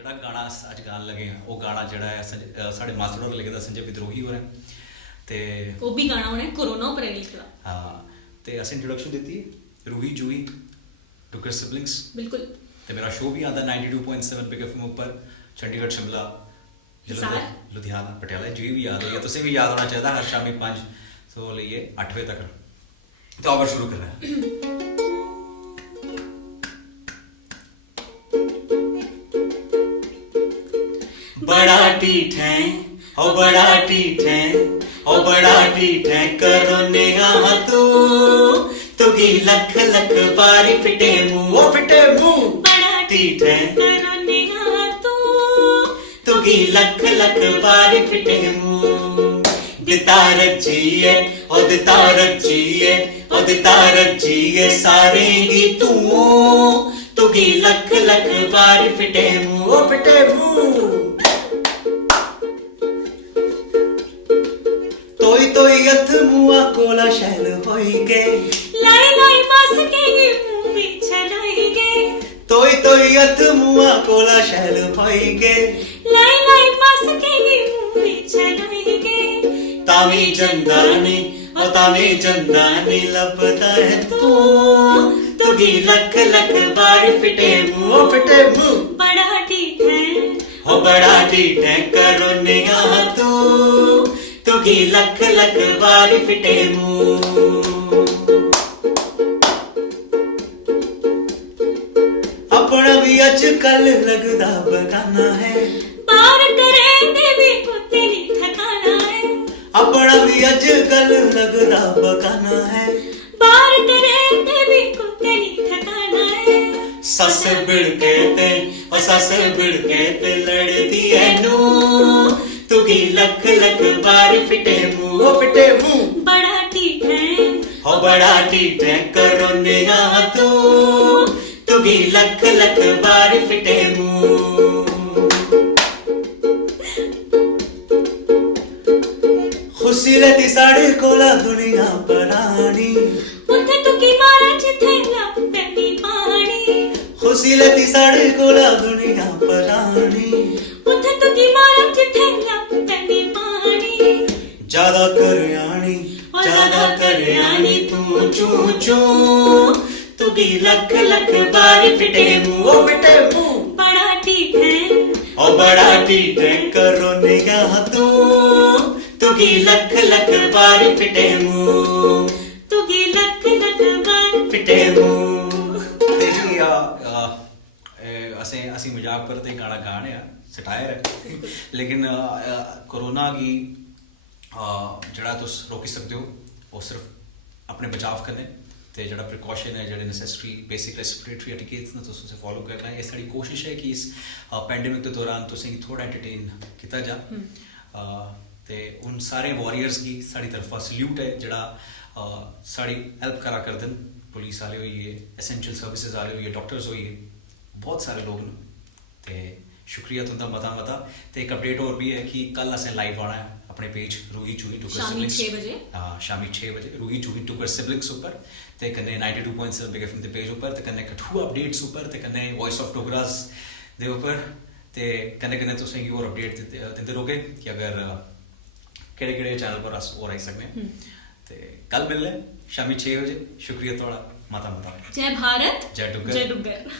ਜਿਹੜਾ ਗਾਣਾ ਅੱਜ ਗਾਣ ਲੱਗੇ ਆ ਉਹ ਗਾਣਾ ਜਿਹੜਾ ਹੈ ਸਾਡੇ ਮਾਸਟਰ ਹੋਰ ਲਿਖਦਾ ਸੰਜੇ ਵਿਦਰੋਹੀ ਹੋਰਾਂ ਤੇ ਉਹ ਵੀ ਗਾਣਾ ਉਹਨੇ ਕੋਰੋਨਾ ਉੱਪਰ ਲਿਖਿਆ। ਹਾਂ ਤੇ ਅਸੀਂ ਇੰਟਰੋਡਕਸ਼ਨ ਦਿੱਤੀ ਰੂਹੀ ਜੂਹੀ ਡੁਗਰ ਸਿਬਲਿੰਗਸ ਬਿਲਕੁਲ। ਤੇ ਮੇਰਾ ਸ਼ੋਅ ਵੀ ਆਉਂਦਾ 92.7 ਬਿਗ ਐਫਐਮ ਉੱਪਰ ਚੰਡੀਗੜ੍ਹ ਸ਼ਿਮਲਾ ਜਲੰਧਰ ਲੁਧਿਆਣਾ ਪਟਿਆਲਾ ਜੀ ਵੀ ਯਾਦ ਹੋਇਆ ਤੁਸੀਂ ਵੀ ਯਾਦ ਹੋਣਾ ਚਾਹੀਦਾ ਹਰ ਸ਼ਾਮੀ 5 ਤੋਂ ਲਈਏ 8 ਵਜੇ ਤੱਕ तो आवर शुरू कर रहे हैं। बड़ा टीठ है ओ बड़ा टीठ है ओ बड़ा टीठ है करो निगाह तू की लख लख बारी फिटे मुंह ओ फिटे मुंह बड़ा टीठ है करो निगाह तू की लख लख बारी फिटे मुंह दिता रजिए ओ दिता रजिए ओ दिता रजिए सारे गी तू की लख लख बार फिटे मुंह ओ फिटे मुंह तोई अथ मुआ कोला शैल होई के लाई बस के मुंह विच लाई गे तोई अथ मुआ कोला शैल होई के लाई बस के मुंह विच लाई गे तावी चंदानी लपता है तू की लख लख बार फिटे मुंह बड़ा ठीक है हो बड़ा ठीक है करो निगाह तू की लख लख बार फिटे मुंह अपना भी अजकल लगदा बगाना है बार करे भी कुत्ते नी ठकाना है अपना भी अजकल लगदा बगाना है बार करे भी कुत्ते नी ठकाना है सस बिड़के ते लड़दी है नू तू की लख लख बार फिटे मुंह बड़ा ठीक है हो बड़ा ठीक है करो निगाह तू की लख लख बार फिटे मुंह खुशी रहती साढ़े कोला दुनिया परानी उठे तू की मारा जिथे लपटी पानी खुशी रहती साढ़े कोला दुनिया परानी उठे तू की मारा जिथे लपटी पानी ज्यादा कर आनी तू चू तू की लख लख बार फिटे मुंह बड़ा ठीक है ओ बड़ा ठीक है करो निगाह तू की लख लख बार फिटे मुंह तू की लख लख बार फिटे मुंह ते जी ਅਸੀਂ ਮਜ਼ਾਕ ਪਰ ਤੇ ਗਾਣਾ ਗਾਣੇ ਆ ਸਟਾਇਰ ਹੈ ਲੇਕਿਨ ਕੋਰੋਨਾ की ਜਿਹੜਾ ਤੁਸੀਂ ਰੋਕ ਸਕਦੇ ਹੋ ਉਹ ਸਿਰਫ ਆਪਣੇ ਬਚਾਅ ਕਰਨੇ ਤੇ ਜਿਹੜਾ ਪ੍ਰੀਕਾਸ਼ਨ ਹੈ ਜਿਹੜੇ ਨੈਸੈਸਰੀ ਬੇਸਿਕ ਰੈਸਪੀਰੇਟਰੀ ਐਟੀਕੇਟਸ ਨੇ ਤੁਸੀਂ ਉਸੇ ਫੋਲੋ ਕਰਨਾ ਹੈ ਇਹ ਸਾਡੀ ਕੋਸ਼ਿਸ਼ ਹੈ ਕਿ ਇਸ ਪੈਂਡੇਮਿਕ ਦੇ ਦੌਰਾਨ ਤੁਸੀਂ ਥੋੜਾ ਐਂਟਰਟੇਨ ਕੀਤਾ ਜਾ ਤੇ ਉਨ ਸਾਰੇ ਵਾਰੀਅਰਸ की ਸਾਡੀ ਤਰਫਾ ਸਲੂਟ ਹੈ ਜਿਹੜਾ ਸਾਡੀ ਹੈਲਪ ਕਰਾ ਕਰਦੇ ਨੇ ਪੁਲਿਸ ਵਾਲੇ ਹੋਈਏ ਐਸੈਂਸ਼ੀਅਲ ਸਰਵਿਸਿਜ਼ ਵਾਲੇ ਹੋਈਏ ਡਾਕਟਰਸ ਹੋਈਏ ਬਹੁਤ ਸਾਰੇ ਲੋਕ ਨੇ ਤੇ ਸ਼ੁਕਰੀਆ ਤੁਹਾਡਾ ਮਤਾ ਤੇ ਇੱਕ ਅਪਡੇਟ ਹੋਰ ਵੀ ਹੈ ਕਿ ਕੱਲ ਅਸੀਂ ਲਾਈਵ ਆਉਣਾ ਹੈ ਆਪਣੇ ਪੇਜ ਰੂਹੀ ਚੂਹੀ ਟੂਕਰ ਸਿਬਲਿੰਗਸ ਸ਼ਾਮੀ 6 ਵਜੇ ਸ਼ਾਮੀ 6 ਵਜੇ ਰੂਹੀ ਚੂਹੀ ਟੂਕਰ ਸਿਬਲਿੰਗਸ ਉੱਪਰ ਤੇ ਕਨੇ 92.7 ਬਿਗ ਐਫਐਮ ਦੇ ਪੇਜ ਉੱਪਰ ਤੇ ਕਨੇ ਕਠੂਆ ਅਪਡੇਟਸ ਉੱਪਰ ਤੇ ਕਨੇ ਵੌਇਸ ਆਫ ਡੋਗਰਾਸ ਦੇ ਉੱਪਰ ਤੇ ਕਨੇ ਤੁਸੀਂ ਹੋਰ ਅਪਡੇਟ ਦਿੰਦੇ ਰਹੋਗੇ ਕਿ ਅਗਰ ਕਿਹੜੇ ਚੈਨਲ ਪਰ ਹੋਰ ਆਈ ਸਕਦੇ ਤੇ ਕੱਲ ਮਿਲਨੇ ਸ਼ਾਮੀ 6 ਵਜੇ ਸ਼ੁਕਰੀਆ ਤੁਹਾਡਾ ਮਤਾ ਜੈ ਭਾਰਤ ਜੈ ਡੁੱਗਰ